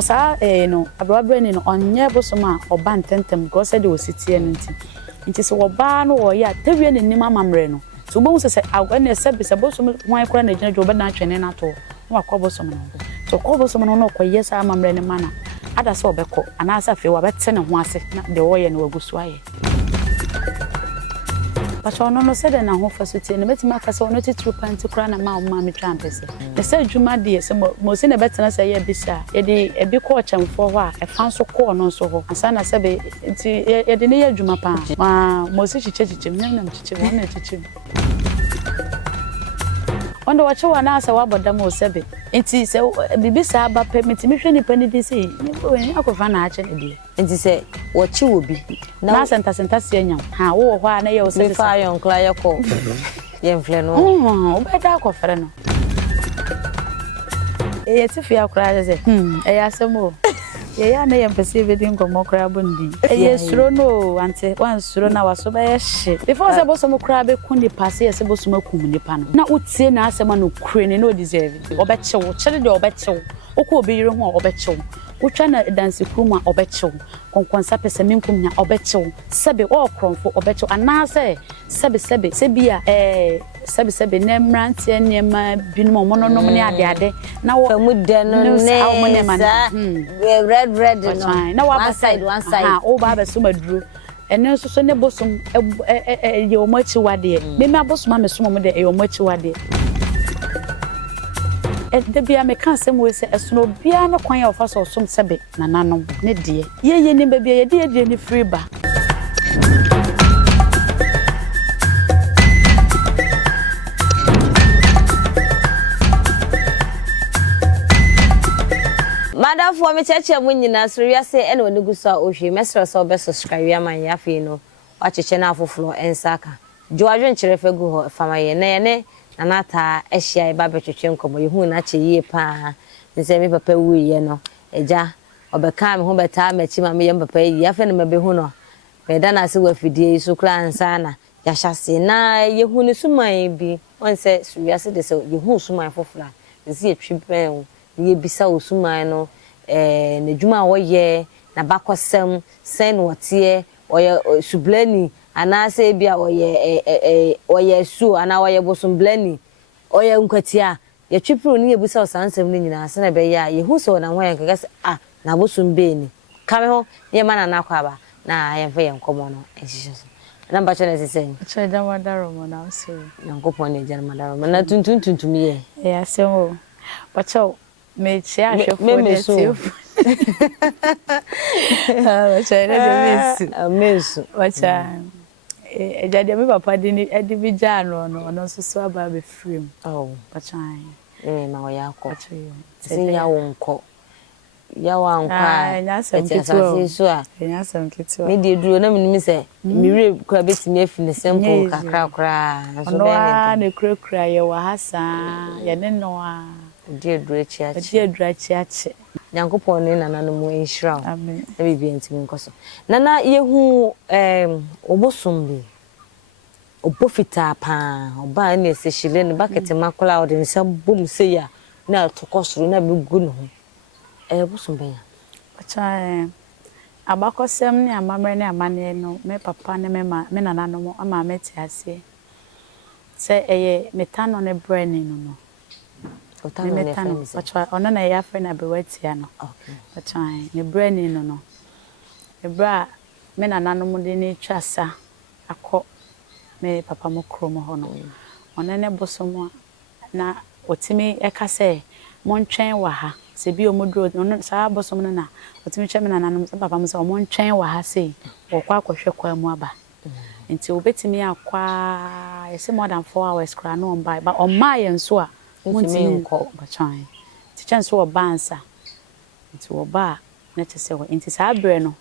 sa no abrobre ni no onye bosoma oba ntentem go se de ositie no nti se oba no wo ya tawie ne nim amamre no so bo se agwane se be se bosom hwan kora na gina jo oba na twene na to no akobosom no so kobosom no no koye sa amamre ne mana ada se obekọ anasa fe wa bete ne ho ase na de wo ye no wagusu aye Pacho no se de na ho fasutie ne betima ka se ono titru panti kura na ma me twampese ne se adwuma de se mo se ne betena se ye bisa ye de ebi ko chamfo ho a e fan so ko no so ho asa na se be nti ye de ne ye adwuma pa ma mo se chiche nyam chiche won na chiche Wanda wache wana asa wabodam o sebe nti se bibi sa ba permit mi hwe ni pani di se ni akofa na ache ne di nti se wachi wo bi na senta se anyam ha wo ho na ye o se fa yon kla ye ko ye mfle no o beta akofre no e ti fi akura ze e asemo ye ya na ye mpese be di nkomo kura bondi e ye suro no ante wan suro na waso ba ye hye before se boso kura be kundi passe ye se boso makum nipa no na utie na asema no kure ne no deserve obechewo chede de obechewo okọ obeyire ho obechewo utwa na dance kruma obechewo konkonsa pese minkum nya obechewo sebe o kronfo obechewo anase sebe sebia sebe ne mrantie niema binum mononom ne ade na wo kamude no ne red no na one side ha o ba be so maduro ene so ne bosom ye o machi wade me me abosom amesom mo de ye o machi wade de bia me kan sem we se esono bia ne kwan ya ofa so som sebe na nanom ne de ye ni ba bia ye de ni free ba Madam for me cheche mu nyina so wiase ene oni guso a ohwe mesro so be subscribe ya man ya fe no wa cheche na afoforo ensaka joadwen kire fegu ho fama ye na ye ne anata ehia e ba betwetwe nkomo ye hu na che yie pa nse me papa wu ye no eja obeka me ho beta machi ma me ye papa yi ya fe no me be hu no me da na se wa fidie so kra ansa na ya hyase na ye hu ne suman bi onse so wiase de se ye hu suman fofora nsi etwi ben ye bisa osuman no na djuma woye na bakosem sen wotie oye subleni anase bia oye su ana oye bosumbleni oye nkwatia ye twipro ni ye bisa osansem ni nyina ase na be ya ye hu so na ho ye kaka na bosumbeni kame ho ye mana na kwaba na ye fe ye nkomo no ehihye so na mba chene sisen cheda wadaro mo na so na nkopon ne jana madaro na tuntuntuntum ye asemo pacho me chia hwefo ne tif wacha de mesu wacha ejade me papa de ni edibija no so aba be frame wacha ma wo yakọ sin ya wo nko ya wa nkwa nyasam so a nyasam kitwa me de duro na me se me re kwa betimi afine simple kakra kra so be ne krakra ye wa hasa ye ne no a die duro chiachi Nyankopon ne nana no mu enhira amen na bibia ntimi nkoso nana yehu obosom bi obofita pa oba na se shile no bucket makola o de nsa bom se ya na tokosoro na begu no obosom ben ya acha abakosem ne amamre ne amane no me papa ne me nana no ama meti ase se metano ne brand no metano acha ona na ya fe na bewatia no acha ne brand no e bra me nana no mu de ne twasa akọ me papa mo kromo ho no ona ne bosomo na otimi eka se montwen wa ha se bi omodro ona sa bosomo na otimi che me nana no papa mo se montwen wa ha se wo kwa akohwe kwa mu aba nti obetimi akwa ese more than 4 hours kra no on by but on my enso a munti nko bachan ti chance wo bansa nti wo ba na tese wo nti sa abre no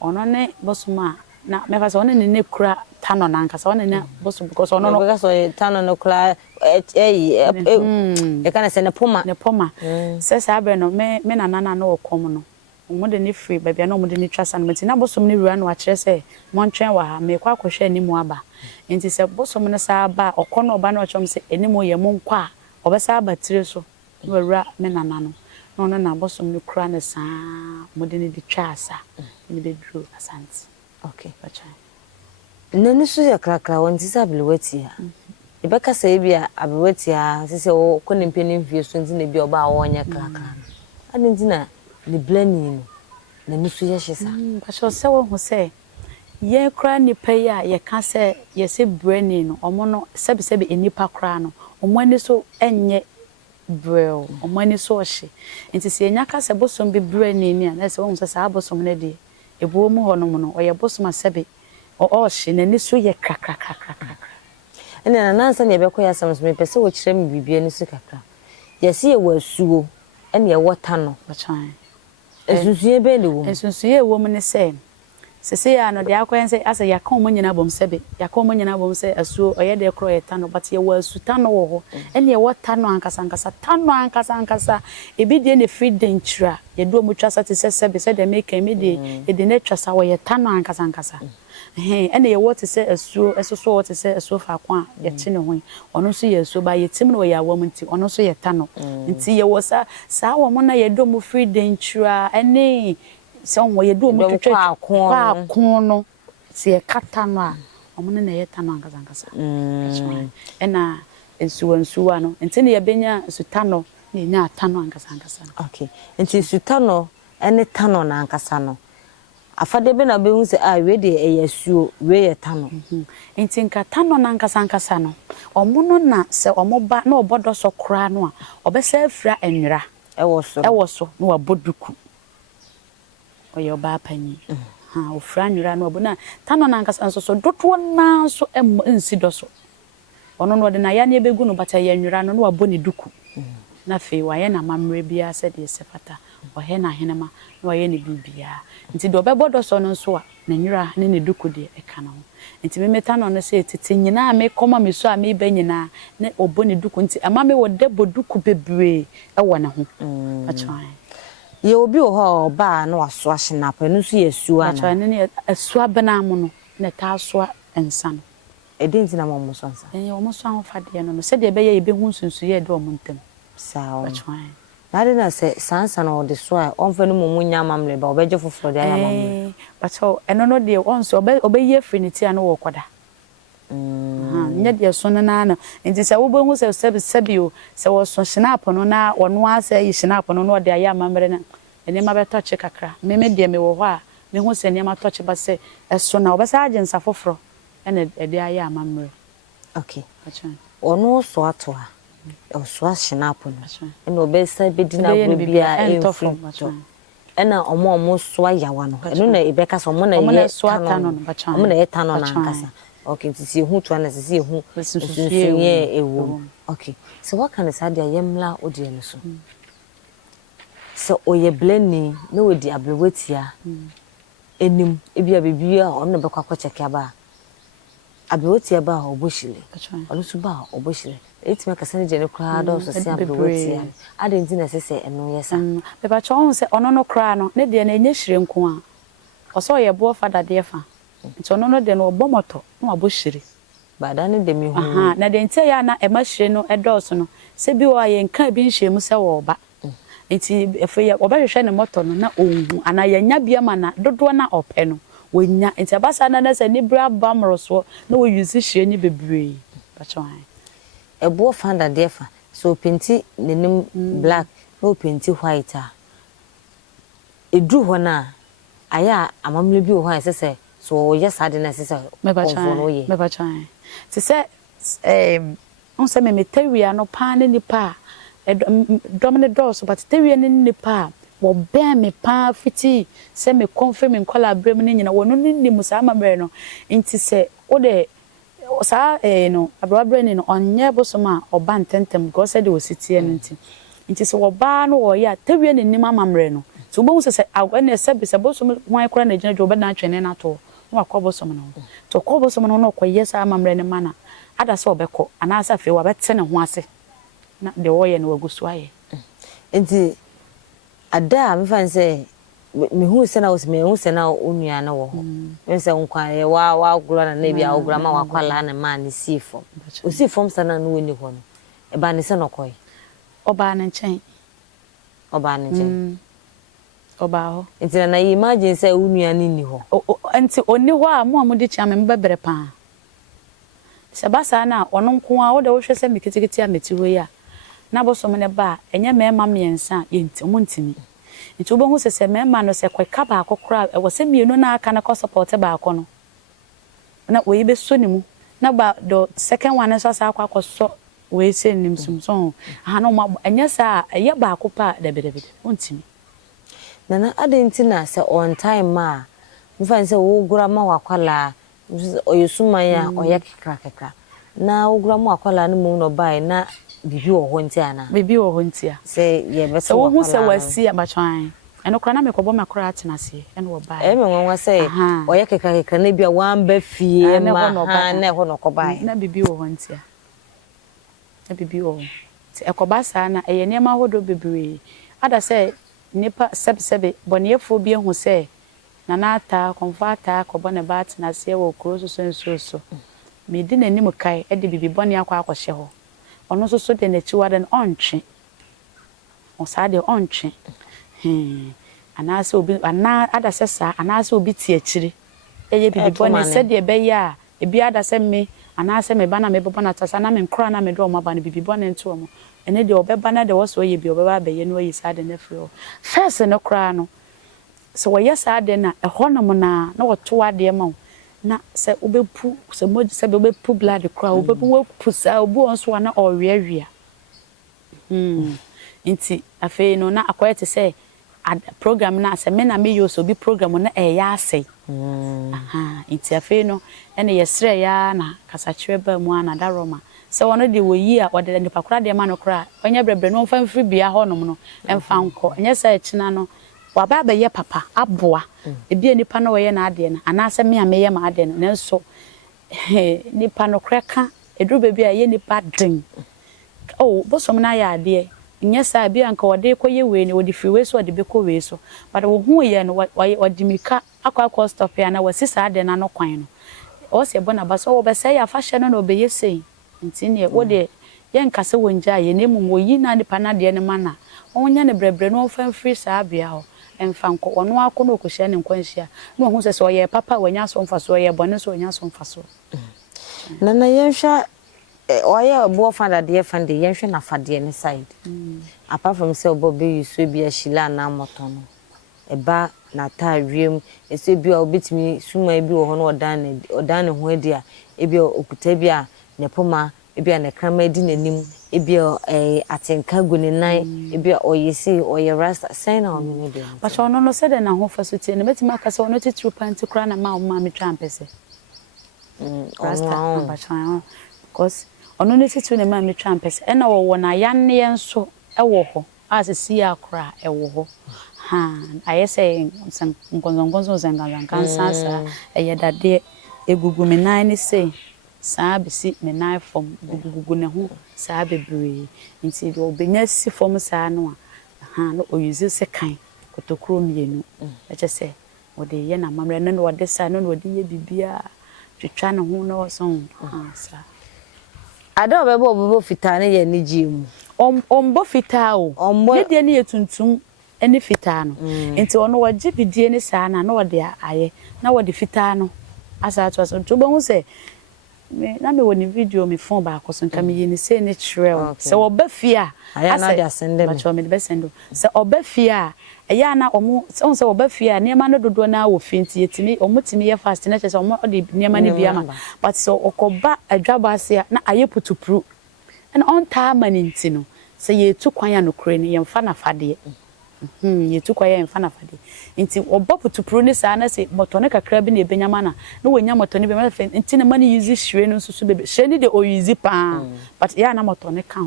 ono ne bosoma na me fa so ono ne kura tano na nka so ono ne bosom because ono no because so tano no kura e kana se ne poma se sa abre no me na nana no okom no mo de ne free babia no mo de ne twasa no meti na bosom ne wura no a kire se montwen wa ha me kwa akohwe animu aba nti se bosom ne sa aba okono oba no ochom se animu ye mo nkwa obesa abatire so wura me nana no no na bosom no kura ne saa modene di twa asa ni be duro Asante. Okay. Bacha. Nani so ya krakra won ti sabelewati a. Ibeka say bia abelewati a se o konimpe ni mfie so nti na bia oba a wonya krakra. Ade nti na ni blani no. Nani so ya hyesa. Bacha se wo hu se ye kura nipa yi a ye ka se ye se brani no omo no sebe enipa kura no omo ani so enye brel omo ani so ohye nti se enya ka se bosom bi brani ni a na se wo hu se sa bosom na de ebuo mu ho no mo no oye bosom asebe ohye nani so ye krakrakrakrakra ene na nansa ne beko ya samso me pese wo kire me bibia ni so kakra yesi ye wasuo ene ye wota no bachan esunsuye be ne wo esunsuye wo mu ne se ya no de akwen se asa ya kan mo nyina bom sebe ya kan mo nyina bom se asuo oye de kro ye tano but ye wasuta no wo ho ene ye wota no ankasa tano ankasa ebi de ne free dentura ye do mo twasa te sebe se de make me de e de ne twasa wo ye tano ankasa ene ye wote se asuo esoso wote se asuo fa kwa ye ti ne ho ono so ye asuo ba ye tim no ye awom nti ono so ye tano nti ye wo sa wo mo na ye do mo free dentura ene se onwo ye do mo twetwa kwa no se kata no a omo na ye tano ankasa ena ensuwa no nti ne ye benya sutano na nya tano ankasa okay nti sutano ene tano na ankasa no afade be na be hu se we de eyasuo we ye tano nti nka tano na ankasa no omo no na se omo ba na obodo so kra no a obesa afira enwira ewo so na waboduku oyo ba panyi ofra nwira no obuna tano na ankasa so doto na so ensi do so ono no de na ya na ebegu no bata ya nwira no na waboni duku na fe wa ye na mamre bia se de sefata ohe na henema na wa ye ne bibia nti do bebodo so no so a na nwira ne duku de eka no nti me tano no se tete nyina me koma me so a me ba nyina na oboni duku nti ama me wo de boduku bebre ewo na ho atwan ye obi o ho ba na waso ahina pa no so ye suwa na atwan ne asua bana mu no na ta so ensa no edin na mo so nsa o mo so ahofade no se de be ye be hu sunsu ye de o mo ntem sawo atwan na de na se sansa no de so a onfa no mo nya mamle ba obeje foforo de aya mamle bacho eno no de onso obeyi afrinity ano wo koda nya de so na na nti se wo be hu se sebi o se wo so snap no na wono ase yi snap no no de aya mamre na ene ma be touch kakra me de me wo ho a me hu se ne ma touch ba se eso na obesa agensa foforo ene de aya mamre okay bacho ono so ato ha o so snap no ene obesa be di na bro bia enfo ena omo so ayawa no eno na ebeka so omo na ye tano no bacho omo na ye tano na nkasa okay nti hu to na se hu sunsuye ewo okay so what can say dia yemla odie no so so oye bleni na wodi abrewatia enim ebia bebia ono be kwakọ cheke aba abrewatia ba oboshile ono so ba oboshile etima kasa ne je ne kra do so se abrewatia ade nti na sese eno yesa be ba cho se ono no kra no ne de na enye hire nko a oso ye bo fada de fa nti ono no de no obomoto na aboshire bada ne de mi hu na de nti ya na ema hire no edoso no se bi wa ye nka bi nhye mu se wo ba nti efe ya obahwehwe ne moto no na onhu ana ya nya bia ma na dodo na ope no wonya nti abasa na se ni bra bamro so na wo use hire ni bebre ba cho han ebo fanda defa so penti nenim black no penti white a edu ho na aya amamle bi ho sese so yes ade na sese me ba chan se se on se me metawia no pa ne nipa domine dos but tawia ne nipa wo be me pa fiti se me confirm in collaborate ne nyina wono ni mu sa amamre no nti se o de sa no abroadre ni no onye bosoma oba ntentem go se de ositie no nti se wo ba no wo ya tawia ne nim amamre no so bo se agwane se bosoma hwan kora na gina jo be na twene na to no akobosom no to kobosom no no koyesa amamre ne mana ada se obekọ ana asa fe wa bete ne ho ase na de wo ye no wagusu aye nti ada me fan se me hu se na wo se me hu se na onua na wo ho me se nkwa ye wa gura na bia ogura ma wa kwala na ma ne sifo o sifo msa na no ni ho no e ba ne se no koy oba na nchen oba ne nche oba ho nti na imagine say unua ni ni ho nti oni ho a mo amudi chia me bebre pa se basa na ono nko a wo de wo hwese me kitikiti a meti ho ya na bosom ne ba enye mema miensa yenti mo ntimi nti obo hu se mema no se kweka ba akokora e wo se mienu na aka na ko support ba akono na we be so ni mu na ba the second one so asa akwa so we se nim sumson ha no ma enye sa eye ba akopa debedebede mo ntimi nana adenti na se on time ma mfa se wo gura ma wakwala oyesuma ya oya kekra na wo gura ma wakwala no mu no bai na bibi wo ho nti ana bibi wo ho nti a se ye be so wo hu se wasi abachwan eno kra na mekobo makra atenase eno wo bai me nwanwa se oya kekra na bia wan ba fie ma ha na ho no ko bai na bibi wo ho nti a na bibi wo ti ekoba sa na eye niam hodo bebre ada se nipa sebe boniefo bi hu se na nata komfata ko bone bat na se wo kro so me di nanim kai e de bibi bone akwa akohye ho ono so de na chi waden ontwe o sa de ontwe ana se obi ana ada se sa ana se obi ti akire eye bibi bone se de be ya ebi ada se me ana se me bana me bobo na tasa na me nkra na me do ma ba na bibi bone nto mo ene de obeba na de wo so ye bi obeba be ye no yi sa de na frio first no kra no so wo yes ade na ehonom na woto ade ma na se obepu se mo se obepu blood kra obepu wo pusa obu onso na owiawia nti afi no na akoyete se program na se me na me yo so bi program na ya ase nti afi no ene yesre ya na kasachire ba mu ana da roma se wono de wo yi a wode nipa kra de ma no kra onye brebre no mfa mfiri bia honom no emfa nko enye se china no waba be ye papa aboa ebi nipa no we ye na ade na ana se me ameye ma ade no nenso nipa no kreka eduru be bia ye nipa den bosom na ya ade nye sa bia nka wode koye we ni wode friwe so wode be ko we so but wo hu ye no wadimika akwa stop ya na wasisa ade na no kwan no o se bona ba so wo be se ya fa hye no na obeye sei nti ne wode ye nkase wonja ye nemu wo yi na nipa na de ne mana onya ne brebre no mfa free sa bia ho emfa nko ono akono okohia ne nkwanhia no hu se so ye papa wanya so mfa so ye bone so wanya so mfa so nana yenhwa oye obo fanda de fanda yenhwe na fade ne side apart from say obo be yusu bia shila na moto no eba na ta wiem ese bia obetimi suma bi wo ho no odan ne ho adi a ebi okuta bia ne poma ebi na krama di nanim ebi atenka gu ne nan ebi oyesi oye rasta sen na onu ne de but ono no se de na ho fa so tie ne betima ka se ono titru panti kra na ma o ma me twa mpese rasta bachwan because ono ne titru ne ma me twa mpese e na wo na yanne enso e wo ho asisi akra e wo ho ayese ngonzongonzo zenga kansa eye dade egugu me nan ne sei saa bisi me nan fom gugugu ne ho saa bebre nti do obenya si fom saa no no oyuzi se kan kotokro mienu eche se wode ye na mamre ne no wode saa no wode ye bibia twetwa ne ho no so saa ada obebo fita ne ye ni jimu ombo fita o ne de ne yetuntum ene fita no nti ono waje bidie ne saa na wode aye na wode fita no asa to so to bo se na me woni video me phone ba akoso nka me yini se ne trel se oba fia aya na dia sende me me be sendo se oba fia eya na omo se oba fia ne ma no dodo na wo finti yetimi omo timi ye fast na chese omo de ne ma ne bia ma but so okoba adwaba ase na aye putupru and on time maninti no se ye tu kwan ya no kure ne ye mfa na fade yetu kwa ye mfa na fade nti oboputupru ne saa na se moto ne kakra bi na ebenyama na wonya moto ne be ma fe nti ne ma ne use hwe no susu bebe hwe ne de o use pa but ya na moto ne kan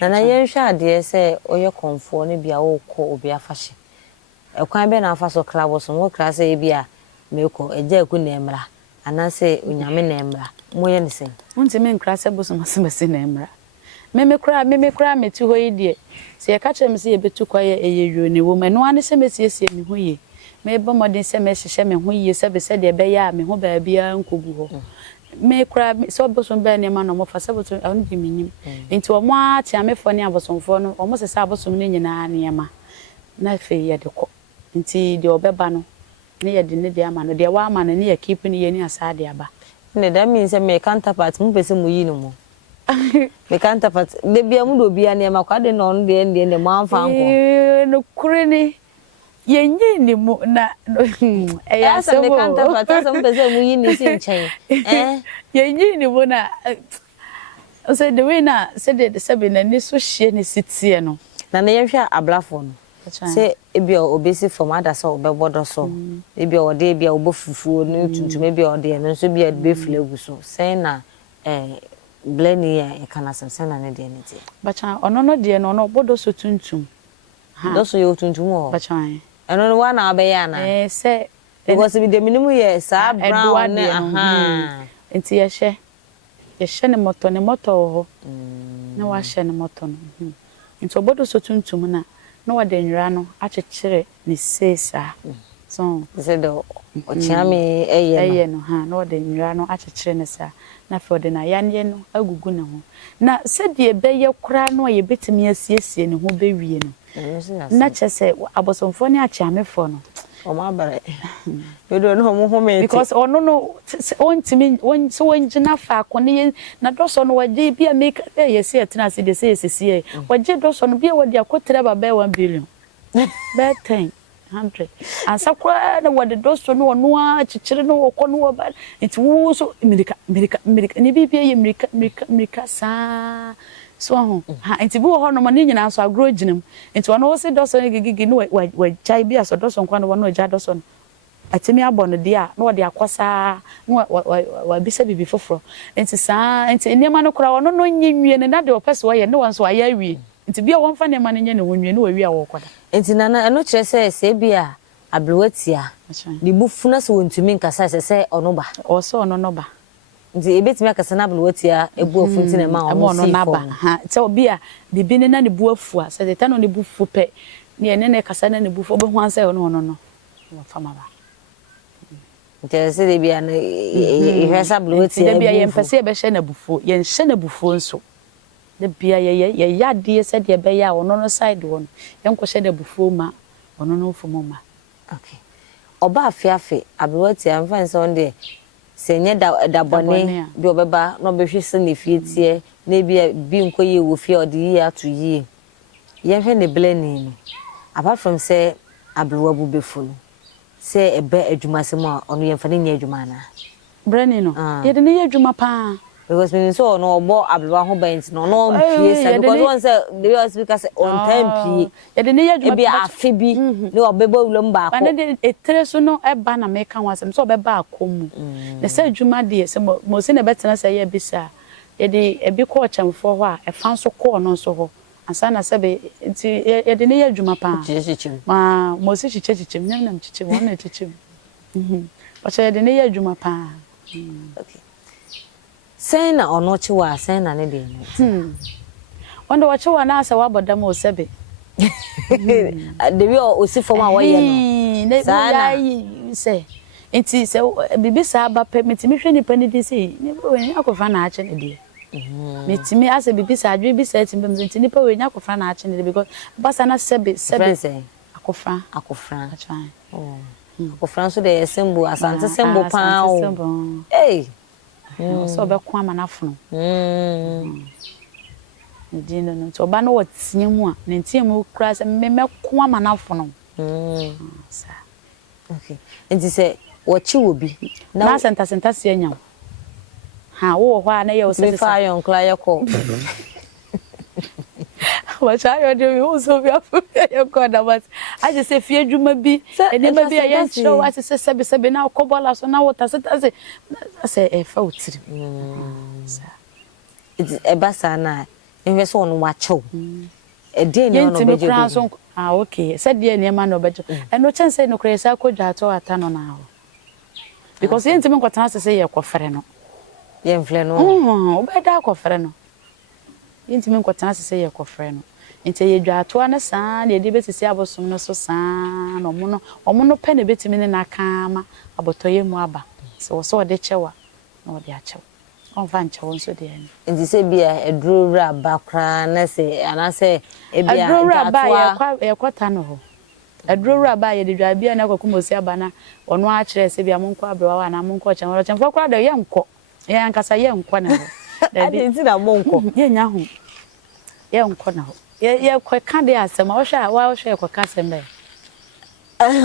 ho na yenhwe ade se oye konfo ne bia wo ko obi afahye ekwan be na afa so club so mo kra se bia meko eja ku na emra ana se onyame na emra mo ye ne se nti me nkra se boso masemase na emra meme kra metu ho yidie se ye ka chem se ye betu kwa ye eyewio ne wo meno ane se mesiesie me ho ye me bo modin se me hyehye me ho ye se be se de be ya me ho ba bia nkogu ho me kra so boso be ne ma no mo fa se boso on di minim enti o mo ati amefo ne abosomfo no o mo se abosom ne nyina ne ma na fe ye de ko nti de obeba no ne ye de ne de ama no de wa ama no ne ye keep ne ye ni asade aba ne that means me counterpart mu pese mu yi no mo me counterpart de bia mu do bia ne ma kwa de no de ne mo amfa nko no kure ni ye nyi ni mu na e ya se me counterpart so mu pese mu yi ni si nchen ye nyi ni mu na so the way na say the seven na ni so hie ni sitie no na ne ye hwa ablafo no se ebia obesi from adasa obebodo so ebia ode ebia obofufuo no tuntum ebia ode no so bia be flegu so say na bleni ya e kana sem na ne de ne tie bacha ono no de no obodo so tuntum ha do so yo tuntum o bacha eno no wa na obeya na say because bi de minimu ye sa brown ne enti ye hye ne moto ho na wa hye ne moto no enti obodo so tuntum na wa de nwira no achechire ne sesa so se do ochiame eye no ha na wa de nwira no achechire ne sa na fe de na yanye no agugu ne ho na se de beye kura no ye betimi asiesie ne ho bewie no na chese abosomfo ne achiamefo no o ma bare you don't know mo home because ono no ontimi so wonjina fa akone na doso no waje bia make yesi etina se de se yesi waje doso no bia wadi akotere baba 1 billion bad thing 100 ansa kwa na wadi doso no ono a chichire no woko no ba it wo so america ni bia ye america sa so ha enti bi wo ho no ma ni nyina so agro ginam enti wono wo se doso ne gigigi no wa chai bia so doso nkwa no wono ja doso no atimi abono dia no de akosa no wa bisa bibi foforo enti sa enti enema no kura wono no nyenwie ne na de opese wo ye ne won so aya wie enti bia won fa ne ma ne nye ne wonwie ne wa wi a wo koda enti nana eno kire se bia ablewatia di bufuna so wontumi nkasa se ono ba o so ono no ba nti ebetimi akasa na ablewatia ebu ofunti ne ma ono na ba ha se obi a bibi ne na ne bu afu a se de ta no ne bufu pe ne ne kasa na ne bufu obehu anse ono no wa fama ba interesse de bia na ihesa bloti de bia ye mpese be hye na bufo ye hye na bufo nso de bia ye yade se de be ya ono no side won ye nko hye na bufo ma ono no fumo ma okay oba afiafe abloti amfa nse on de se nye da bone bi obeba no be hwese ne fietie na bia bi nko ye wo fie ode ye atu ye ye hwe ne bleni no apart from say ablowa bu befu se ebe adwumasem a ono ye mfa ne nya adwuma na breni no ye de ne ye adwuma pa because when so no obo ablowa ho bent no no mpie sa because one say the you speak as on time pie ye de ne ye adwuma e bia afi bi ne obeba wulom ba ko ba ne de etere so no eba na meka wasem so obeba akomu ne se adwuma de se mo se ne betena se ye bisa ye de ebi ko chamfo ho a e fan so ko no so ho ansa na sebe nti ye de ne ye adwuma pa ma mo se chichechichem nyam chichim won na chichim o che ye de ne ye adwuma pa okay say na ono chiwa say na ne de wanda wachiwa na asa wabodam o sebe de wi o si fom a waye no sa na say nti se bibi sa ba permit mi hwe ni pani di sei ni we akofa na ache ne de metimi asa bibi sa adwe bi sa timbe nti ni pa we nya akofa na ache ne de because basa na sebe akofa achwan akofra so de sembo asante sembo pa o eh so be kwa manafono ndino no to ba no watie mu a ne ntie mu kura se me kwa manafono sa okay nti se wachi obi na senta se anyam ha wo ho a na ye o se fa yon kla yako wacha yo de wo so bi afu ye ko da but I just say fie dwuma bi eni ma bi ayen show ase se sebe na kobola so na wota se e fa utiri sa e basa na enwe so no wacho e de ni ono beje okay said de ni ma no beje e no chance no kure sa kodwa to ata no na ho because yenti me kwata ase se ye kofere no ye mfle no obeda kofere no yenti me kwata ase se ye kofere no nti ye dwa to na saa na de betisi abosom no so saa no omo no pe na betimi ne nakama abotoye mu aba so so de chewa na ode achew on fa nchewo nso de ani nti se bia edurura bakra na se ana se e bia edurura ba ye kwata no ho adurowura ba ye de dwa bia na kwakumosi abana ono a kire se bia monko abrewa wa na monko chenwo chenfo kra de ye nko ye ankasa ye nko ne ho ade nti na monko ye nya ho ye nko na ho ye kweka de asem wo hwe kweka asem be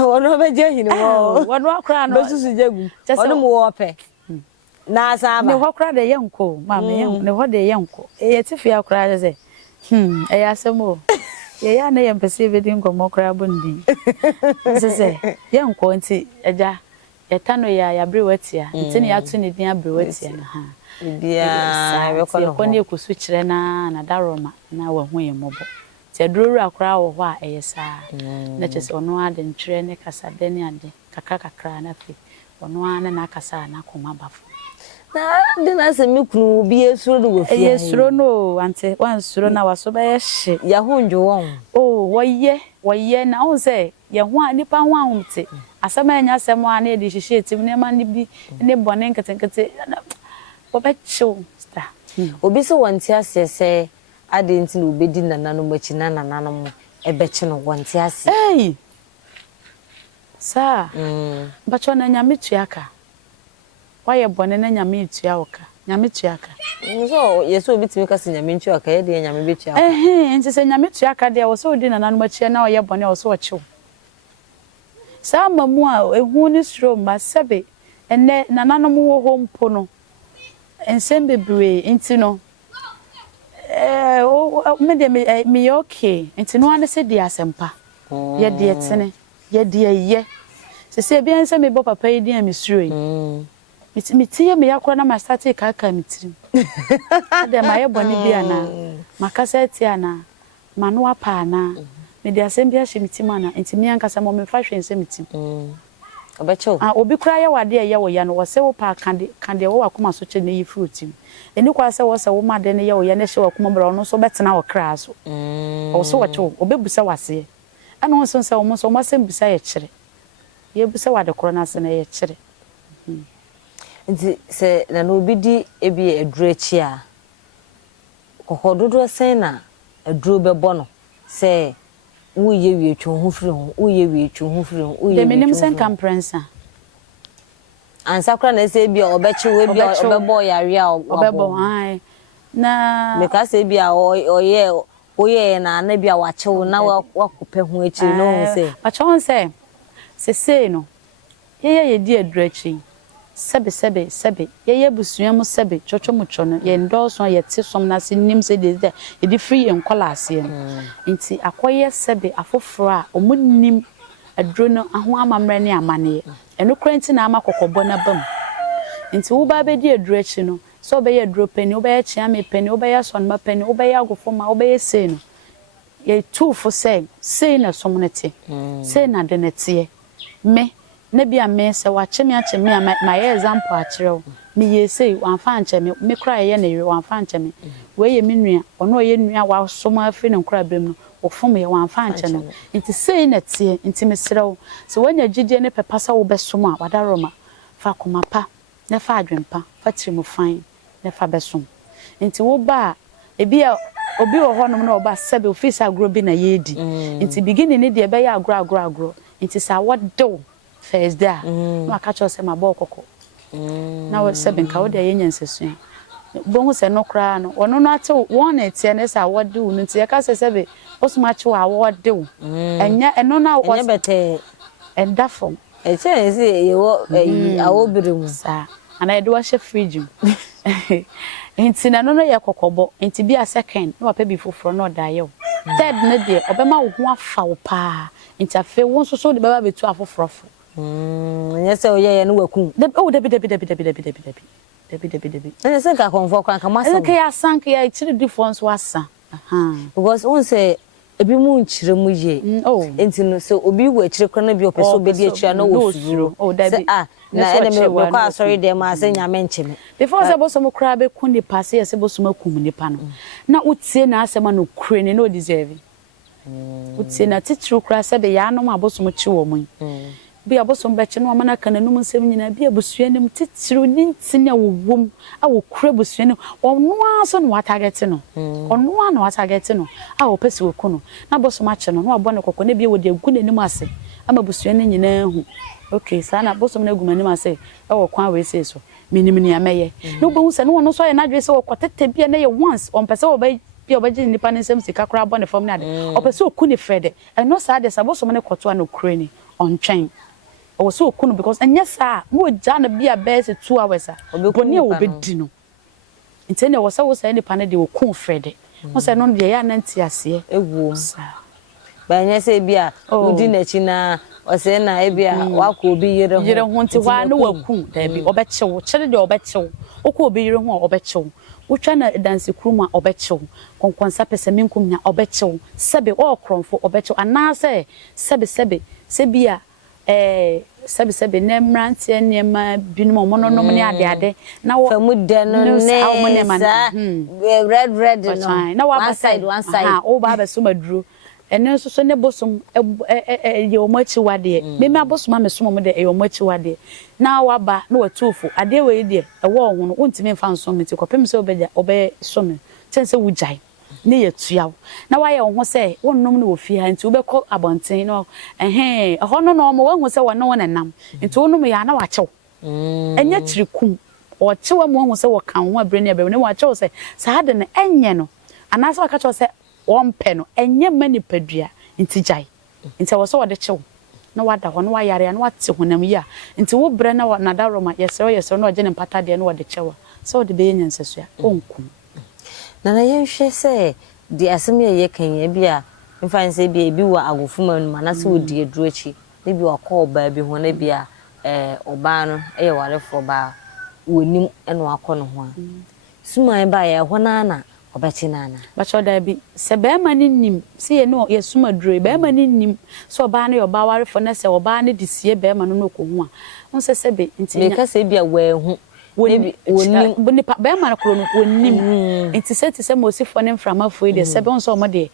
ono be je hini wo wono akra no be susu jegu ono mu wo pe na asaba ne ho kra de ye nko ma me ye ne ho de ye nko ye tifi akra ze e asem o ye ya na ye mpese be di nkomo kra bondi se ye nko nti eja etano ya brewetia ntini ya tu ne din abrewetia na ha bia be kono ko ne kusu kire na daroma na wa hu ye mobo ti adururu akra wo ho a eyesa na chese ono ade ntire ne kasa de ne ade kakra na fi ono ane na kasa na koma bafo na de na se mi kunu bi esuro do wo fi esuro no ante wan suro na waso ba ye hye ya hunjo won woye na on se ye ho a nipa ho ahumte asama anya asem a na edi hihye etim ne ma ne bi ne bone nketenkete wo ba chiw sta obi so wanti ase se ade nti na obedi nanano machi na nanano mo ebechi no wanti ase sa bacho na nyame tuaka waye bone na nyame tuaka nyame tuaka so yeso obi timi kase nyame tuaka ye de nyame betuaka nti se nyame tuaka de wo so odi nanano machi na waye bone wo so wachiw sa mamu a ehu ni suro ma sebe enne nanano mo wo hompo no ensem bebre nti no me de me okay nti no ane se di asempa ye de etene ye de ye se bia nse me bo papa yi di am suro yi mi tie me yakora na ma start ka mitrim de ma ye boni bia na makasa tie na manu apa na me de asem bia hye mitim ana nti mi ankasa mo me fa hwe nse mitim obecho obi kura ye wade ye wo ya no wo se wo pa kande wo akoma so che ne yi fruitim eni kwa se wo se wo ma de ne ye wo ya ne hye wo akoma bra no so betena wo kra so wo so wo che obebusa wase ana wo so se wo so mo sem bisa ye kire ye busa wade koro na se na ye kire nti se na no obi di ebi edurachi a kokododo sen na eduro bebo no se uye wietwo ho firi ho uye wietwo ho firi ho uye de menim sen kamprensa ansakra na se bia obechi we bia obebo yare a obebo ai na me ka se bia oye na bia wachew na wakope ho echi no se achon se no ye di adurachi sebe ye busuam sebe chochomucho no ye ndolso ye tisom na se nim se de ye di free enkola ase nti akoye sebe afoforo a omunnim aduro no aho amamre ne amane eno krenti na amakokobo na bam nti wo ba be di adurachi no so be ye aduro pani wo be ye chiame pani wo be ye sonma pani wo be ye agofoma wo be ye sei no ye tufo sei na somnete sei na de nete me na bia me se wachemi achemi ma ye example akireo me ye sei wanfa anchemi me kra ye na ye wanfa anchemi we ye menua ono ye nua wa soma afi ne kra brem no ofom ye wanfa anchemi nti sei na tie nti me sereo se wanya gidie ne pepasa wo besoma wadaroma fa komapa na fa adwempa fa trimu fan na fa besom nti wo ba ebia obi wo honom na oba sebe office agro bi na ye di nti beginning ne de be ya agro nti sa wodo first day no akacho se mabo kokko na we sebe nka wo de ye nyansesu bonhu se no kra no ono no ate won na tie ne sa wodo no nti ye ka se sebe osuma che wa wodo enya eno na wo enya bete endafo eche se ye wo awo birim sa ana ye do wa she fridge nti na no ye kokobo nti bia second no papa bi foforo no da ye third ne de obema wo ho afa wo pa nti afa wo so so de baba betu afofrofo nya se oye no waku debi nya se ka konfo kan ka masa nke ya sank ya chiri difference wasa because on say ebi mu nchire mu ye enti no so obi wo achire kro na bi opeso obedi achira na wo suro se na ene me ko asori de ma se nyame nchime before se boso mo kra be kun ni pass ye se boso makum ni pa no na utie na asema no kure ni no deserve utie na titru kra se be ya no ma boso mo chi wo mun bi abosom be che no amana kananum nsem nyina bi abusuanim titiru ni ntine wowom a wokura busuanim ono aso no watagete no ono a no watagete no a opese wokuno na abosom a che no no abone kokko na bi wodi agu nanim ase ama busuanim nyina hu okay sana abosom na agumanim ase e wo kwan we sei so minim ni ameye no bo se no ono so ye na dwe se wo kotete bi na ye once on pese wo ba bi obaji nipa nsem sika kura bone fam na de opese okuni fede eno sa de sabosom ne koto an okurani on twɛn o so okunu because enya sa mo gya na bia base 2 hours boni e wo bedi no ntene wo sa wo sa nipa ne de okun fede mo se no de ya na nti ase ewu ba nya se bia udi na chi na o se na e bia wa ko obi yere ho nti wa no wakun da bi obekyew kyere de obekyew okọ obi yere ho obekyew utwa na dance kruma obekyew konkonsa pese minkum nya obekyew sebe o kronfo obekyew anase sebe sebia sebe ne mrantie ne ma binum mononom ne ade na wo famu de no ne sa red no na one side o ba be so maduro ene so ne bosom ye o machi wade me abosom amesom mo de ye o machi wade na waba na watufu ade we de e wo ho no untimi mfa nso meti kopem se obe so me tense wujai ne ye tuawo na wa ye ho se wonnom ne ofia nti wobekọ abonten no ho no mo wo se wona wona nam nti wonnom ya na wachew enye tirikum o chewa mo ho se wo kan ho abre ne abre ne wachew se sa de ne enye no anasa waka chew se wompe no enye mani padua nti jai nti wo so wode chew na wada ho na wayare na wate honam yi a nti wo bre na na daroma yesero na oje ne mpata de na wode chew so wode be nyanseso ya onkum na yenhwe se di asem ye kan ye bia mfa nse bia bi wa agofuma no manase odi eduro echi ne bi wakọ oba bi ho na bia oba no ye warefo ba wonim eno akọ no ho a suman ba ye ho na obachi nana ba choda bi se be ma ni nim se ye no ye suma duro be ma ni nim so oba na ye oba warefo na se oba na disie be ma no no ko ho a onse se be ntinya me ka se bia wa hu woni bonipa be ma kro no wonim nti se mosifo ne mframafo ide se be onso mo de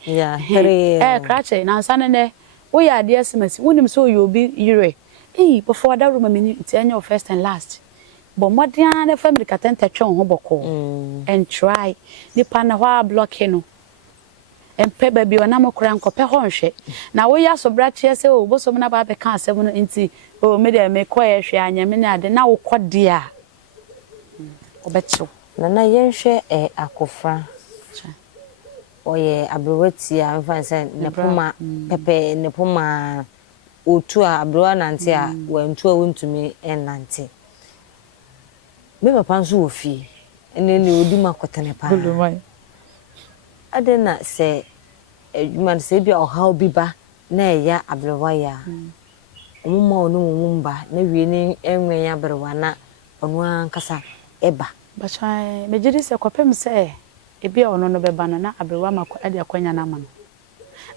krache na ansane ne wo ya de asimasi wonim so yo bi yire before that room me nti anya first and last but modern ne family ka tenta twon ho boko and try nipa na wa block no empe ba bi ona mokora nkopɛ ho nhwe na wo ya so brache se o bosom na ba be ka asem no nti o me de me koye hwe anya me na de na wo kode a obecho na yenhwe akofra oye abrowati a mfa nse ne poma pepe ne poma otu a abrowa nante a wantu a wontumi enante me papa nso ofie ene ne odi makotene pa adena se adwuma se bia ohaw biba na eya abrowa ya omuma onu mumba na wie ni enwen ya abrowa na onu ankasa eba bachai mejiri se kopem se ebia ono no beba na abrewa mako ade akwanya na ma no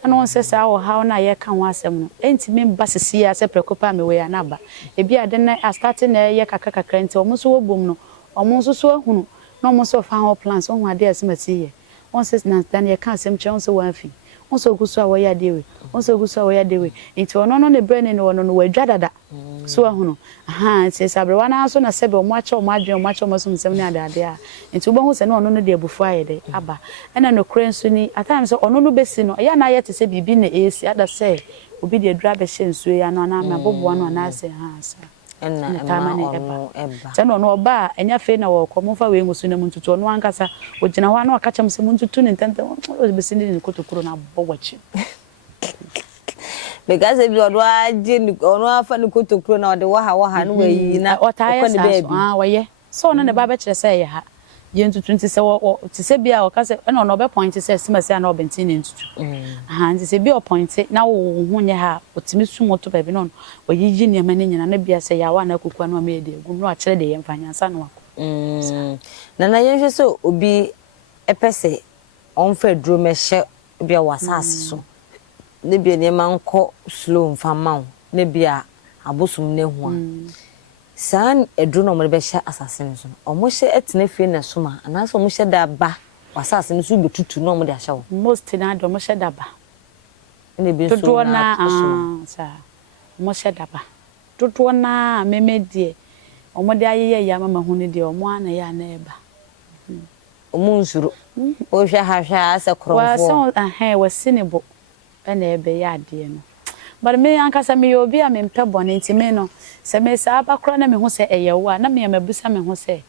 ana on se sa wo ha na ye ka ho asem no entimi mba sisi ya se prekopa me we ya na ba ebia de na start na ye kakaka nti omo so wobom no omo so so ahunu na omo so fa ho plans ho ade asemati ye on se na dan ye ka asem che on se wanfi on so guso a wo ya dewe on so guso a wo ya dewe nti ono no ne brain no ono no wadwadada so ahunu se sabrewa na so na sebe omo acha omo adwen omo acha omo so nsem ne ade a nti wo hu se na ono no de abufu ayede aba ena no krenso ni atime so ono no besi no ya na ye te se bibi na esi ada se obi de adura be hye nsuo ya no na mabobo no na se sa ena ema se no no oba enya fe na wo komofa we ngusu na muntutu ono ankasa ogina ho na waka kyam se muntutu ne ntente o besi ni kotokuro na bogwachi because if you do ono afa ni kotokuro na ode waha no wayi na okoni baby waye so no ne ba be kire se ye ha ye ntutu nti se wo ti se bia o ka se na no be point se simase na obenti ne ntutu nti se bia o point na wo hu nye ha otimi sumoto baby no wayi ne ma ne nyina na bia se ya wa na kokwa no ma ede gu no a kire de ye mfanya sa no wako na yenhwe so obi epese on fa duro mehye bia wasase so ne bia ne manko slow mfama ne bia abosum ne ho a san eduro no mo be hye asase ne so omo hye etene fie na soma anaso mo hye da ba wasase ne so betutu no mo de ahye wo most na do mo hye da ba ne bi so na sa mo hye da ba dodo na memedie omode ayeye ya mama hu ne die omo ana ya na eba omunsuru o hwa hwa ase kromfo wa so wasinebo na ebe ya ade no but me ankasa me obi a me mpe bone ntime no se me sa abakro na me hu se eyewo na me mabusa me hu se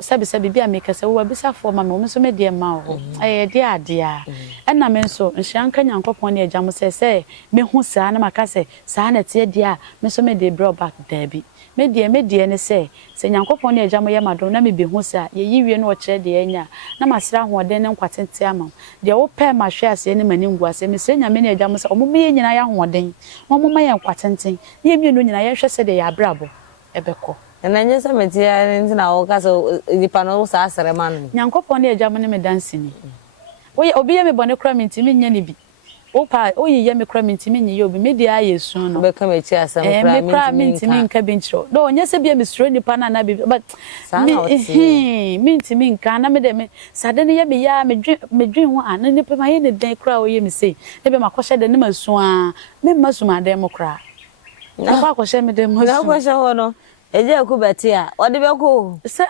sabi bia me kasa wo abisa fo ma me so me de ma o de ade a na me nso nhyanka nyankopon na agya mo se me hu sa na maka se sa na tie de a me so me de bro back dabi me de ne se nyankopon na agya mo ye madom na me be hu sa ye yiwie na o kire de anya na masira hoɔden ne nkwatente ama de wo pɛ ma hwe ase ne mani ngu ase me se nyame na agya mo se omo me nyina ya hoɔden omo ma ye nkwatente ye mienu nyina ye hwɛ se de ya brabo ebekɔ na nyesa metia ntina wo ka so nipa no sa asere ma no nyankopon na agya mo ne me dansi ni obi ye me bone kra me ntimi nya ne bi opa oyi ye me kra me ntimi nya ye obi me dia yesu no be ka me chi asem kra me ntimi nka bi nchiro do onye se bia me suro nipa na bi but me ntimi nka na me de me sade ne ye me ya me dwen ho an nipa ma ye ne den kra o ye me sei e be makɔhye de ne masu a me masu ma de mo kra na kwa akɔhye me de masu na akɔhye ho no eje ku beti a odi be ku se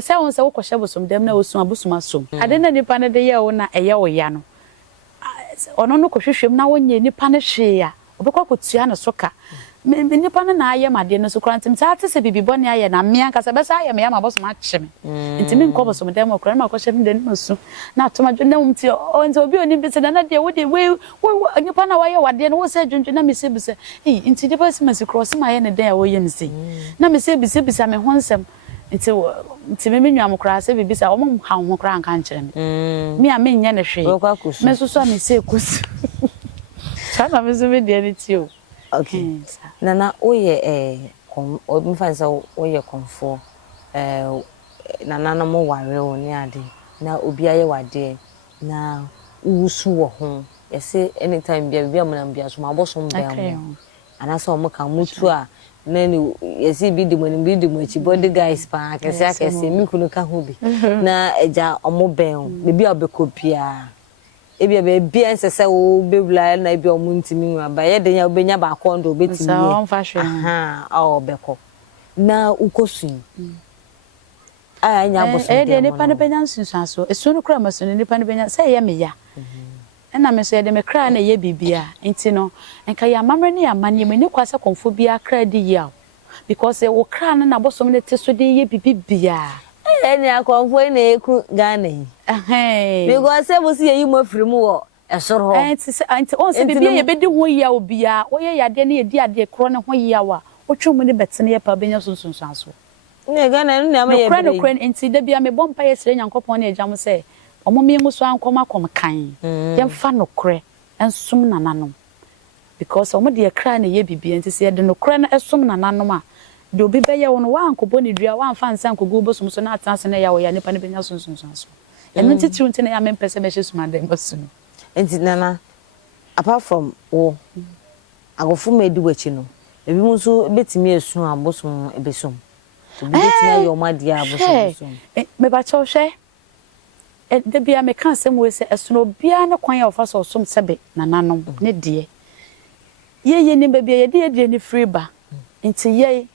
se won se wo kɔhye bosom dem na osu abosoma som ade na nipa ne de ye wo na eye wo ya no ono no kɔhwehwem na wonye nipa ne hwe a obekɔ kotua ne so ka nipa ne na aye made no so krantim sa ate se bibi bɔne aye na me anka se be sa aye me ya ma bosom akye me ntimi nkɔ bosom dem okra na kɔhye me de ne masu na atomadwo na umti o nti obi oni bi se na de wo de we nipa na waye wade no wo se dwundwu na me se bi se nti de ba se masi cross ma ye ne den a wo ye me se na me se bi se me ho nsɛm nti me nwa mkra se bibi sa omo ha ho kra anka nkyere me a me nya ne hwe me so so me se kusu sana me so me de ne ti o okay nana oye obi fansa oye konfo nana no mo ware o ni ade na obi aye wade na usu wo ho yese anytime bia mo na bia so ma boso mbem ana so mo ka mutu a na ni yesi bi dimo chi body guys pa kese mi kunu ka ho bi na eja omo ben bebi obekopia ebia be bia nsese wo bebula na ebia omo ntimi nwa ba ye de nya obenya ba kondo betimi aha obeko na ukosun anya boso de nipa ne benya nsunsuaso esu no kra maso ne nipa ne benya se ye me ya na me so ye de me kra na ye bibia enti no enka ya mamre ne ya manye me ne kwase konfo bia kra di ya because wo kra na bosom ne teso de ye bibia eni akonfo na eku Ghana yi because se bo si ye mo afiri mu wo esoro enti on se bibia ye bedi ho ya obia wo ye yade ne ye di ade kro ne ho ya wa wo twum ne betene ye pa benya sunsunsuaso ne Ghana ne ama ye bere kro enti da bia me bompa ye sire nyankopon ne agya mo se omomi mu so ankoma kom kan yemfa no kre ensum nananom because omo de kra na ye bibia enti se ye de no kre na esum nananom a de obi be ye wo no wa ankobo ne dua wa amfa nsan kogu bosum so na atanse na ya wo ya nipa ne benya sunsunsuaso enu titiru nti na ya mempese me hyesu madem basu enti nana apart from wo agofo medi wachi no ebi mu so betimi esu abosum ebesum to bi betimi ayo made abosum me ba cho hwe de bia me kan sem we se esono bia ne kwan ya ofa so som sebe nananom ne de ye ni ba bia ye de ni free ba nti ye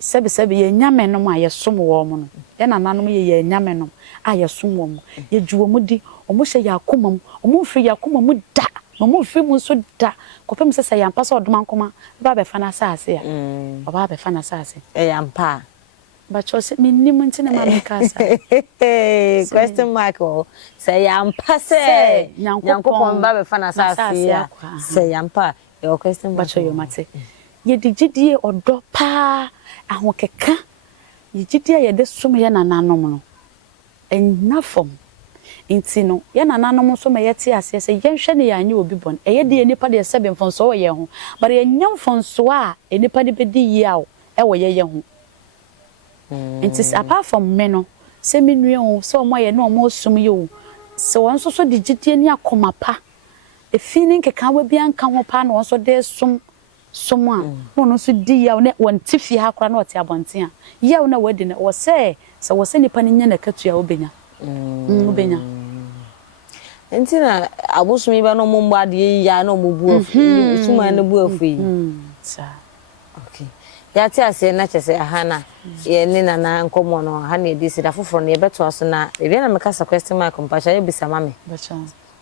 sebe ye nyame no ma ye som wo mo no ye nananom ye nyame no a ye som wo mo ye juwo mu di omo hye yakoma mu omo free yakoma mu da omo free mu so da kopem se yampa so odoma nkoma ba be fa na saase ya oba be fa na saase yampa ba chose minimum ntina ma mekasa question mark say yampa say nyankopon ba be fa na saase ya say yampa your question mark ba cho yo mate ye digidie odo pa ahokeka ye gidie ye de som ye nananom no enafom inti no ye nananom so me yete ase se yenhwe ne ya anya obi bon eye de nipa de sebe mfonso wo ye ho but ye nya mfonso a enipa de bedi yi awo e wo ye ho inti apart from me no se me nue ho so mo ye no mo sum ye o se won so digidie ni akoma pa e feeling keka wa bi anka ho pa na won so de som a no so di ya ne won tifi ha kra na ote abonten a ya na wadi na wo se wo se nipa ni nya na katua obenya obenya ntina abosumi ba no mo mbade ya na mo bu afu suma na bu afu yi Okay. Ya ti ase na chese aha na ye ni nana nkomo no ha na edisi da foforo na ye beto aso na e bia na me kasa question mark mpacha ye bisa mame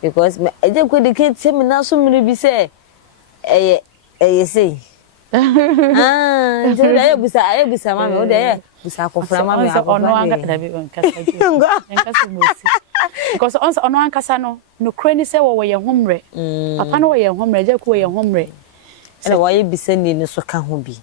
because eje ko de ke temi na so mire bi se eye sei nje ye bisa mame o de ye bisa ko fra mame ono anga da bi nkasa ju nkasa mosi because ono ankasa no krani se wo ye homre papa no wo ye homre eje ko wo ye homre ene wa ye bisa ni so ka ho bi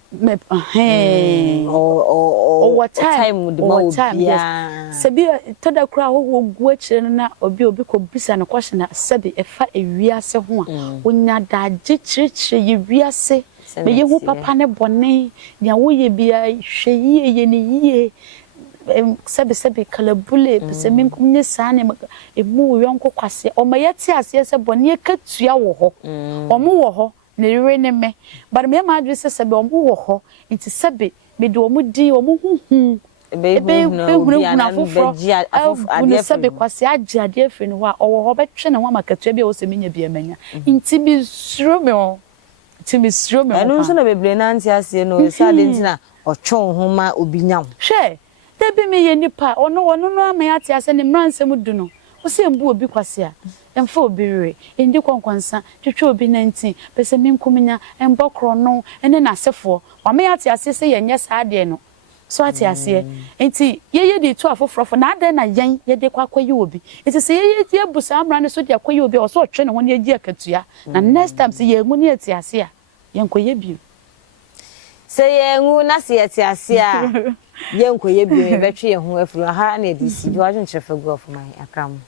what time de ma obia se bi tada kura wo gu akire na obi ko bisa na kwahye na sebi efa ewiase ho a onya daje chirechire ye wiase me ye hu papa ne bone nya wo ye bia hwe ye ne yie sebi kalabule se minkum nye sane emu yonko kwase o ma yete ase se bone katua wo ho o mo wo ho ne rere ne me but me ma adwe se be o mo wo ho nti sebe me de o mo din o mo huhu ebe huna foforo ade sebe kwase agye ade afri ne ho a o wo ho betwe ne ho makatua bia o se menya bia manya nti bi suro me o nti mi suro me o anu so na bebre na anti ase no sa de ntina o twon ho ma obinyam hwe debi me ye nipa ono no ama ya ate ase ne mransem du no o se mbu obi kwase a emfa obi rere endi kwankwansa twetwe obi 19 pese minkumnya embokro no ene nasefo wa me ya ate ase se yenye saade no so ate ase enti ye di tu afofrofo na ade na yen ye de kwakwaye obi enti se ye busa amra ne so de akwaye obi o so otwe ne ho ne agi akatua na next time se ye mu ne ate ase a yenkoye bi se ye ngu na se ate ase a yenkoye bi betwe ye ho afuru ha na edisi do adwen chefa gu of my akram